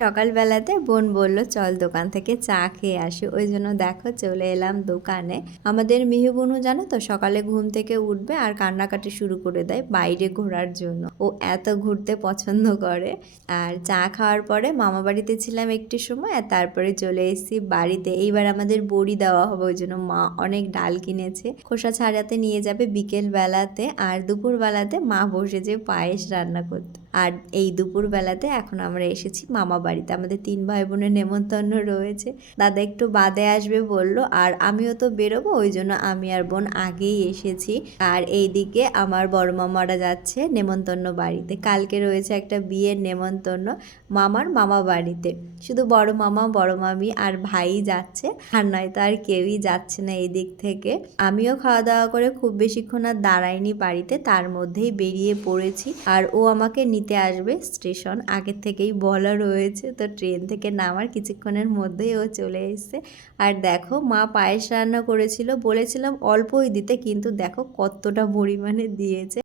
সকালবেলাতে বোন বলল, চল দোকান থেকে চা খেয়ে আসি। ওই জন্য দেখো চলে এলাম দোকানে। আমাদের মিহু জানো তো, সকালে ঘুম থেকে উঠবে আর কান্নাকাটি শুরু করে দেয় বাইরে ঘোরার জন্য। ও এত ঘুরতে পছন্দ করে। আর চা খাওয়ার পরে মামা বাড়িতে ছিলাম একটি সময়, আর তারপরে চলে এসেছি বাড়িতে। এইবার আমাদের বড়ি দেওয়া হবে, ওই জন্য মা অনেক ডাল কিনেছে। খোসা ছাড়াতে নিয়ে যাবে বিকেল বেলাতে আর দুপুর বেলাতে মা বসেছে পায়েস রান্না করতে। আর এই দুপুর বেলাতে এখন আমরা এসেছি মামা বাড়িতে। আমাদের তিন ভাই বোনের নেমন্তন্ন রয়েছে। দাদা একটু বাদে আসবে বলল, আর আমিও তো বেরোবো, ওই জন্য আমি আর বোন আগেই এসেছি। আর এইদিকে আমার বড় মামারা যাচ্ছে নেমন্তন্ন বাড়িতে। কালকে রয়েছে একটা বিয়ের নেমন্তন্ন মামার মামা বাড়িতে। শুধু বড় মামা, বড় মামি আর ভাই যাচ্ছে। আর নয়তো আর কেউই যাচ্ছে না এই দিক থেকে। আমিও খাওয়া দাওয়া করে খুব বেশিক্ষণ আর দাঁড়াইনি বাড়িতে, তার মধ্যেই বেরিয়ে পড়েছি। আর ও আমাকে নিতে আসবে স্টেশন। আগের থেকেই বলা রয়েছে তো ট্রেন থেকে নামার কিছুক্ষণের মধ্যেই ও চলে এসছে। আর দেখো, মা পায়েস রান্না করেছিল। বলেছিলাম অল্পই দিতে, কিন্তু দেখো কতটা পরিমাণে দিয়েছে।